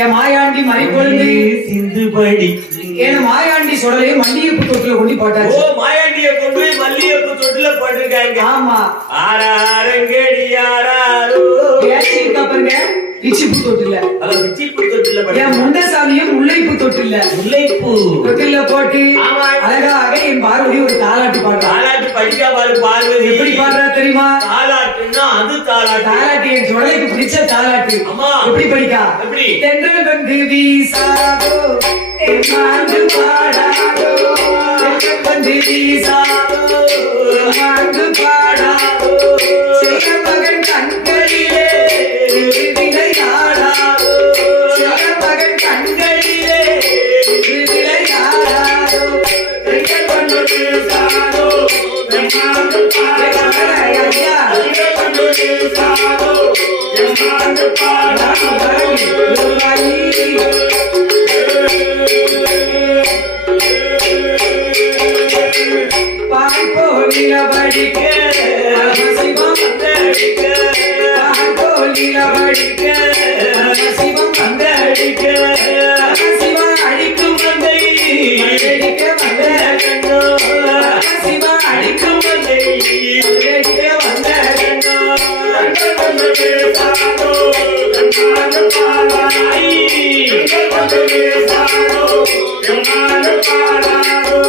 என் மாயாண்டி மறை கொழுந்து சிந்து படி என் மாயாண்டி சொடலையும் மல்லிகைப்பூ தொட்டில கொண்டு போட்டாச்சு. ஓ மாயாண்டிய கொண்டு போய் மல்லிகைப்பூ தொட்டில போட்டிருக்காங்க. ஆமா ஆறாரங்கடி ஆறாரோ பாருங்க பிச்சிப்பூ தொட்டில பிச்சிப்பூ தொட்டில என் முண்டசாமியும் முல்லைப்பூ தொட்டில முல்லைப்பூ தொட்டில போட்டு அழகாக என் பார்வதி ஒரு தாலாட்டு பாடுறா. தாலாட்டு படிக்கா பாரு பார்வதி எப்படி பாடுறா தெரியுமா? தாலாட்டுன்னா அது தாலாட்டு. தாலாட்டு என் சொடலைக்கு பிடிச்ச தாலாட்டு. எப்படி படிக்கா? எப்படி? தென்றல் வந்து வீசாதோ மாண்டு பாடாதோ, தென்றல் வந்து வீசாதோ மாண்டு பாடாதோ, சில மகன் கண்களிலே விளையாடாதோ, சில மகன் கண்களிலே விளையாடாதோ, தென்றல் வந்து வீசாதோ மாண்டு பாடாதோ, தென்றல் வந்து வீசாதோ மாண்டு பாடாதோ. படிக்க சிவம் வந்தடிக்க படிக்க சிவம் வந்தடிக்க சிவம் அடிக்கும் வந்தை அடிக்க வந்த கண்ணோ, சிவம் அடிக்கும் வந்தை அடிக்க வந்த கண்ணோ, வந்து சாதோ பாலாய் வந்து சாதோ பாலாயோ.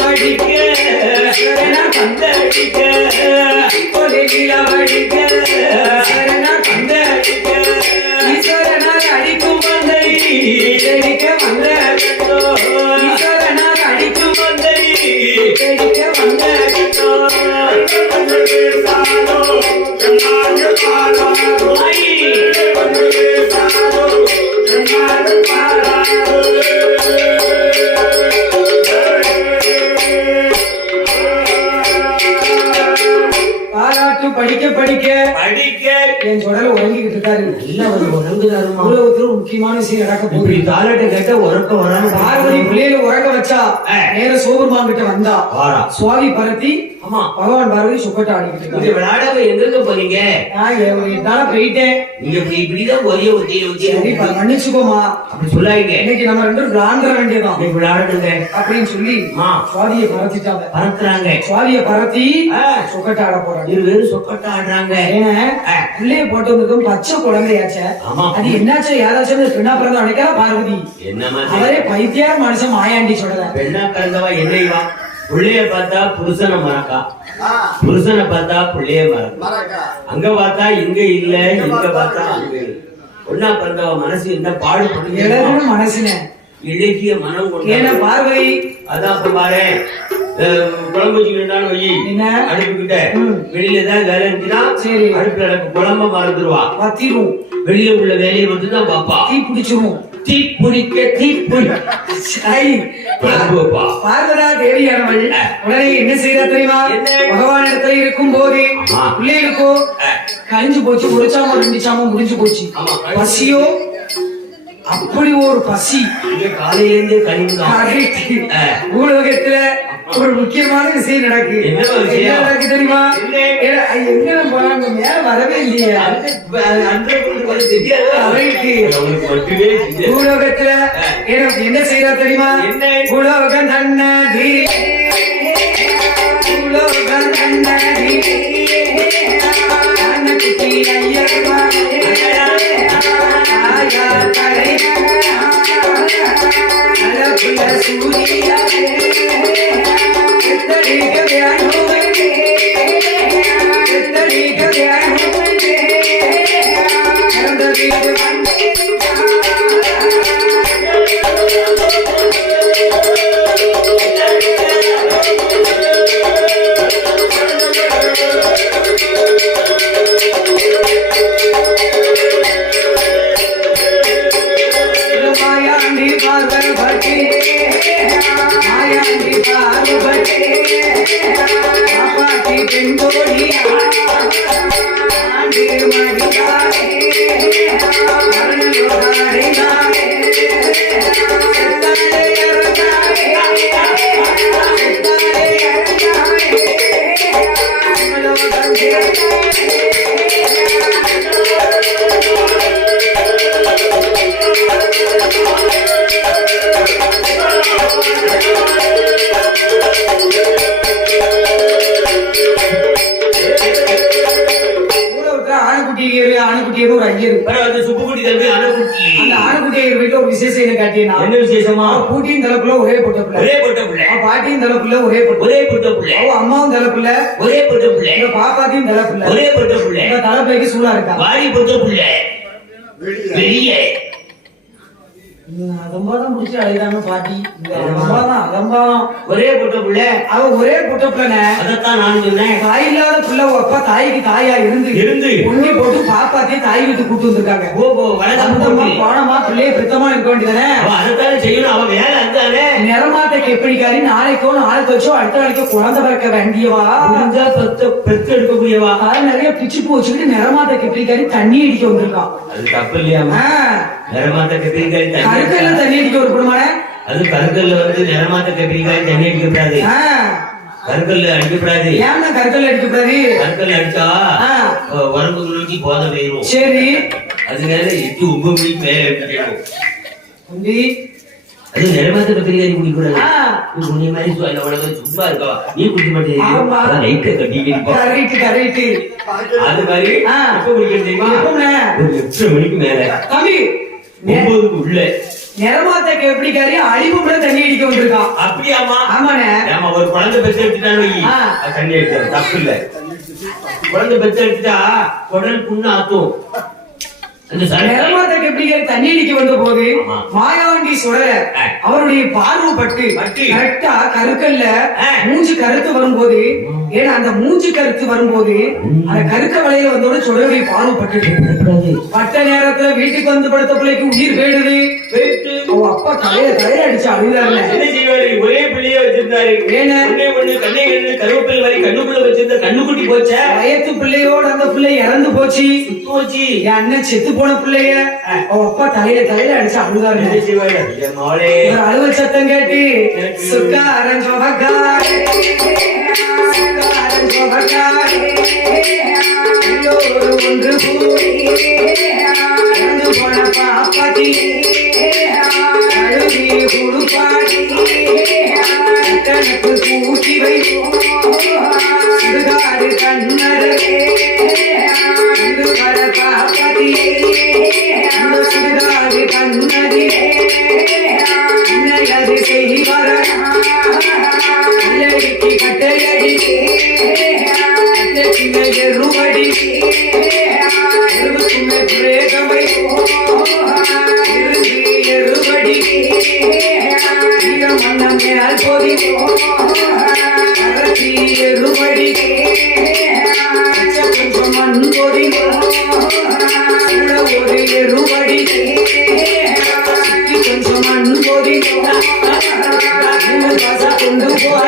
படிக்க சரண பந்தடிக்க கொலையில படிக்க சரண பந்தடிக்க ஈஸ்வரனால் அடிக்கும் வந்தை அடிக்க வந்த கண்ணோ, ஈஸ்வரனால் அடிக்கும் வந்தை அடிக்க வந்த கண்ணோ, சாதோ பாலோ சாதோ பாலோ. படிக்க படிக்க படிக்க என் சொடல உறங்கிட்டு இருக்காரு. உலகத்துல முக்கியமான விஷயம் நடக்க போகுது. தாலாட்ட கேட்ட உறக்கம் வராம பார்வதி பிள்ளையில உறங்க வச்சா நேர சோபர்மான் கிட்ட வந்தா சுவாமி பரத்தி பகவான் பார்வதி சுக்கட்ட ஆடிக்கிட்டு இருக்காங்க. விளையாட எங்க போறீங்க? நான் போயிட்டேன். நீங்க இப்படிதான் ஒரே மன்னிச்சுக்கோமா அப்படி சொல்லாங்க. இன்னைக்கு நம்ம ரெண்டு விளையாட வேண்டியதான். விளையாடுங்க அப்படின்னு சொல்லி சுவாதியை பரத்திட்டாங்க. பரத்துறாங்க. சுவாதியை பரத்தி சுக்கட்ட ஆட போறாங்க. இருவேறு சொக்கட்ட ஆடுறாங்க. பிள்ளைய போட்டவங்களுக்கும் பச்சை குழந்தையாச்ச அது என்னாச்சும் யாராச்சும் பெண்ணா பிறந்த அடைக்கா பார்வதி அவரே பைத்தியார மனுஷன் மாயாண்டி சொல்லல. பெண்ணா பிறந்தவா என்னைவா புள்ளைய பார்த்தா புருஷனை மறக்கா, புருஷனை பார்த்தா புள்ளைய மறக்கா, அங்க பார்த்தா இங்க இல்ல, இங்க பார்த்தா அங்க ஒன்னா பிறந்தவ மனசு என்ன பாடுபடுது மனசுன இலக்கிய மனம் கொண்டு பார்வை. அதான் அப்ப பாரு குழம்பு வச்சுக்கிட்டான்னு வை அடுப்புக்கிட்ட வெளியிலதான் வேலை இருந்துச்சுன்னா அடுப்புல குழம்ப மறந்துருவா பத்திரும். வெளியில உள்ள வேலையை வந்துதான் பாப்பா தீ பிடிச்சிரும். தீ பிடிக்க தீ பார்வதா தேவியானவள் உடனே என்ன செய்யறா தெரியுமா? பகவான் இடத்துல இருக்கும் போது பிள்ளைகளுக்கோ கழிஞ்சு போச்சு, ஒரு சாமம் ரெண்டு சாமம் முடிஞ்சு போச்சு. பசியோ அப்படி ஒரு பசி காலையிலேருந்து கழிவு. ஊடகத்துல ஒரு முக்கியமான விஷயம் நடக்கு. என்ன நடக்கு தெரியுமா? எங்க போறாங்க மேல வரவே இல்லையே. பூலோகத்துல என்ன செய்யறா தெரியுமா? பூலோகம் தன்னதி பூலோகம் தன்னதி சூரியா ஒரு ஐயர். அப்புறம் வந்து சுப்புக்குட்டி தம்பி அணுக்குட்டி. அந்த ஆணுக்குட்டி ஐயர் வீட்டுல ஒரு விசேஷம் என்ன காட்டினா, என்ன விசேஷமா? பூட்டியும் தலைப்புல ஒரே பொட்ட பிள்ளை, ஒரே பொட்ட பிள்ளை. பாட்டியும் தலைப்புல ஒரே பொட்ட, ஒரே பொட்ட பிள்ளை. அம்மாவும் தலைப்புல ஒரே பொட்ட பிள்ளை. பாப்பாத்தையும் தலைப்புல ஒரே பொட்ட பிள்ளை. தலைப்பிள்ளைக்கு சூழா இருக்கா. வாடி பொட்ட பிள்ளை வெளியே அதம்பாதான் முடிச்சு அழைதாங்க பாட்டி. அதம்பாதான் ஒரே பொட்ட பிள்ளை. அவ ஒரே பொட்ட பிள்ளை. அதைத்தான் நான் சொன்னேன். தாய் இல்லாத பிள்ளை அப்பா தாய்க்கு தாயா இருந்து பொண்ணி போட்டு பாப்பாத்தையும் தாய் வீட்டு கூட்டு வந்திருக்காங்க. பானமா பிள்ளைய பித்தமா இருக்க வேண்டியதானே. அதைத்தானே செய்யணும். அவன் வேலை அதுதானே. நிறமாத்தைக்கு எப்படிக்காரி நாளைக்கோ நாளைக்கு வச்சோ அடுத்த நாளைக்கு குழந்தை பிறக்க வேண்டியவா, பெத்து எடுக்கக்கூடியவா. நிறைய பிச்சு பூ வச்சுக்கிட்டு நிறமாத்தைக்கு எப்படிக்காரி தண்ணி அடிக்க வந்திருக்கான். அது தப்பு இல்லையாமா? நிறமாத்த கத்திரிக்காய் கருக்கல்ல தண்ணி அடிக்க ஒரு குடும்பம். அது கருக்கல்ல வந்து நிறமாத்த கத்திரிக்காய் தண்ணி அடிக்கப்படாது. கருக்கல்ல அடிக்கப்படாது. ஏன்னா கருக்கல்ல அடிக்கப்படாது? கருக்கல்ல அடிச்சா உடம்பு நோக்கி போத போயிடும். சரி, அதனால 8 9 மணிக்கு மேல எடுத்துக்கணும். அது நிறமாத்த கத்திரிக்காய் குடிக்கூடாது. உன்னை மாதிரி உலகம் சும்மா இருக்கவா நீ குடிக்க மாட்டேன். லைட்டை கட்டி அது மாதிரி எப்ப குடிக்கிறது தெரியுமா? ஒரு 8 மணிக்கு மேல தம்பி 9க்கு உள்ள. நிறமாத்தைக்கு எப்படி காரி அழிவுல தண்ணி அடிக்க வந்திருக்கான். அப்படியாமா? ஆமாண்ணே. ஆமா, ஒரு குழந்தை பெற்று எடுத்துட்டான்னு தண்ணி அடிக்கிறது தப்பு இல்ல. குழந்தை பெற்று எடுத்துட்டா குடல் புண்ணு ஆத்தும். நிறமாத்தைக்கு எப்படி காரி தண்ணி அடிக்க வந்த போது மாயாண்டி சுடல அவருடைய பார்வை பட்டு கரெக்டா கருக்கல்ல மூஞ்சி கருத்து வரும்போது, ஏன்னா அந்த மூஞ்சி கருத்து வரும்போது அந்த கருக்க வலையில வந்தோட சுடலுடைய பார்வை பட்டு பட்ட நேரத்துல வீட்டுக்கு வந்து படுத்த பிள்ளைக்கு உயிர் வேடுது. அவ அப்பா தலையில அடிச்சு அழுதாரு. என்ன செய்வாரு? ஒரே பிள்ளைய வச்சிருந்தாரு. ஒண்ணு கண்ணை கருவேப்பிலை வரை கண்ணுக்குள்ள வச்சிருந்த கண்ணுக்குட்டி போச்ச. வயத்து பிள்ளையோட அந்த பிள்ளை இறந்து போச்சு. என் அண்ணன் செத்து போன பிள்ளைய அவ அப்பா தலையில அடிச்சு அழுதாரு. என்ன செய்வாரு? அழுவ சத்தம் கேட்டு ஒன்று போன பாப்பாட்டி அழுதி குடுப்பாட்டி கணக்கு கூட்டி வை சுடுகாடு கண்ணரே வர பாப்பாட்டி சுடுகாடு கண்ணரே அது செய்வர கட்டையடி எருவடி பிரேகமை எருவடி மன்னம் மேல் போதி எருவடி கொஞ்சம் மண் போதி ஒரு எருவடி கொஞ்சம் மண் போதி கொண்டு போற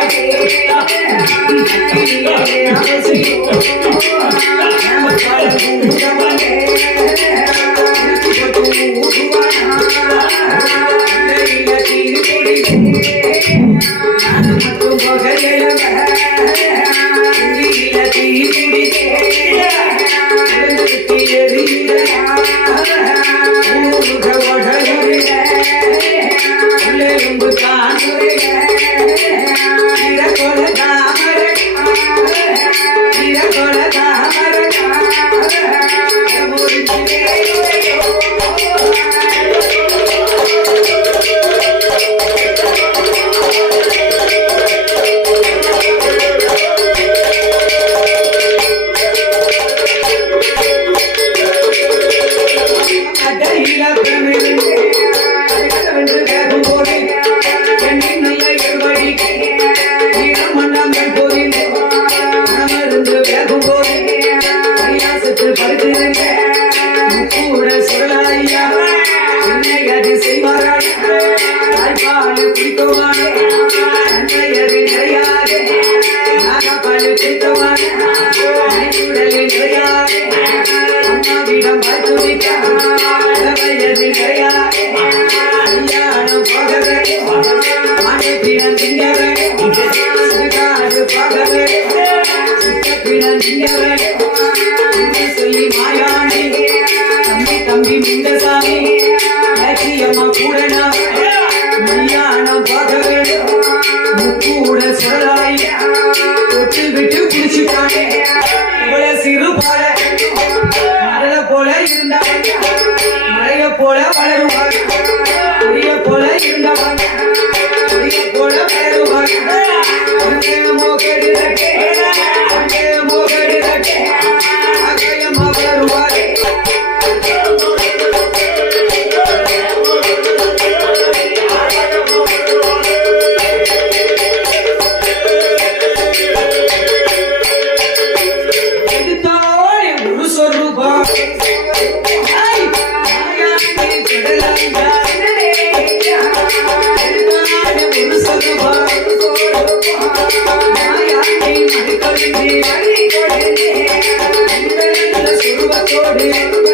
போல இருந்தவன் மழைய போல வளருவான் புரிய போல இருந்தவன் புரிய போல வளருவான் மோகடி ரட்டே மோகடி ரட்டே அகையம்மா வளருவான் Sorry.